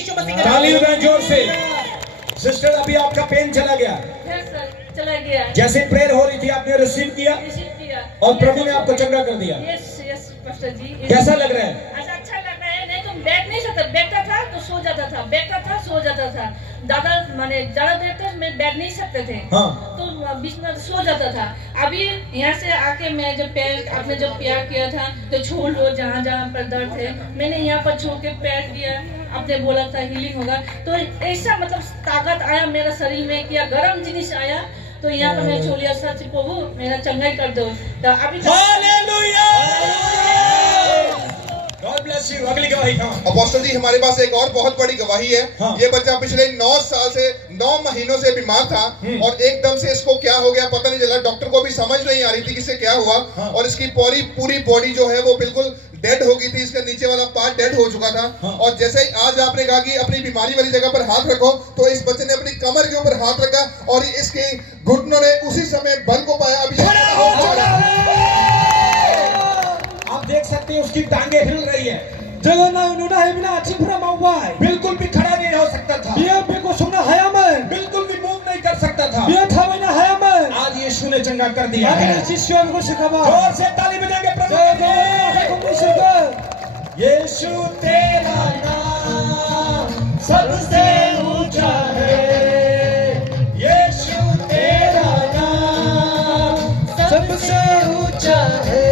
यीशु मसीह के नाम ताली में। बजाएं जोर से। सिस्टर अभी आपका पेन चला गया, यस सर, चला गया। जैसे प्रेयर हो रही थी आपने रिसीव किया रिसीव किया और प्रभु ने आपको चंगा कर दिया। यस यस पास्टर जी। कैसा लग रहा है? अच्छा लग रहा है। नहीं तो बैठ नहीं सकता, बैठता था तो सो जाता था, बैठता था सो जाता था। दादा माने ज्यादा देर तक मैं बैठ नहीं सकते थे, हाँ। तो बीच में सो जाता था। अभी यहाँ से आके मैं जब पैर आपने जब प्यार किया था तो छोड़ लो जहाँ जहाँ पर दर्द है, मैंने यहाँ पर छोड़ के पैर किया, आपने बोला था हीलिंग होगा, तो ऐसा मतलब ताकत आया मेरा शरीर में, किया गर्म जिनिस आया, तो यहाँ पर मैं छोलिया सच प्रभु मेरा चंगाई कर दो। तो अभी हालेलुया! God bless you. अगली गवाही हाँ। अपोस्टल जी, हमारे पास एक और बहुत बड़ी गवाही है। हाँ। ये बच्चा पिछले 9 साल से 9 महीनों से बीमार था और एकदम से इसको क्या हो गया पता नहीं चला। डॉक्टर को भी समझ नहीं आ रही थी कि इसे क्या हुआ। हाँ। और इसकी पूरी बॉडी जो है वो बिल्कुल डेड हो गई थी, इसका नीचे वाला पार्ट डेड हो चुका था। हाँ। और जैसे ही आज आपने कहा कि अपनी बीमारी वाली जगह पर हाथ रखो, तो इस बच्चे ने अपनी कमर के ऊपर हाथ रखा और इसके घुटनों ने उसी समय बल को पाया। अभी आप देख सकते हैं उसकी टांगे हिल रही है, 저거나 누나 해비나 아침프라 마와이 बिल्कुल भी खड़ा नहीं हो सकता था, 비어 베고 속나 하야만 बिल्कुल भी मूव नहीं कर सकता था। 비어 타와이나 하야만 आज यीशु ने चंगा कर दिया है। 아멘 지시하는 것이 가봐 जोर से ताली बजाएंगे प्रभु के लिए। 공부실까 यीशु तेरा नाम सबसे ऊंचा है, यीशु तेरा नाम सबसे ऊंचा है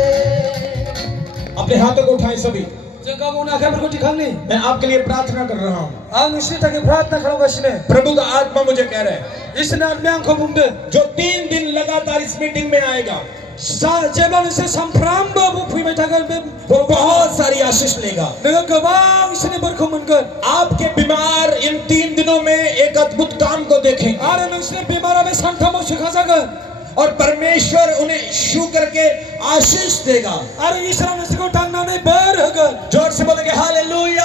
अपने हाथों को उठाएं सभी। जगह को ना खबर को दिखानी मैं आपके लिए प्रार्थना कर रहा हूँ। ang isita게 प्रार्थना करो बसने प्रभु का आत्मा मुझे कह रहा है, इसने आत्मा को बुंदे जो 3 दिन लगातार इस मीटिंग में आएगा 사 제발 से संप्राम बाबू फुई 타갈 वो बहुत सारी आशीष लेगा। 내가 गवाह इसने बरखो मनकर आपके बीमार इन 3 दिनों में एक अद्भुत काम को देखेंगे आरे नसने बीमारा में संठमो सिखाजागर और परमेश्वर उन्हें छू करके आशीष देगा। अरे ईश्वर ने इसको टांगना नहीं बर हगर जोर से बोलेंगे हालेलुया।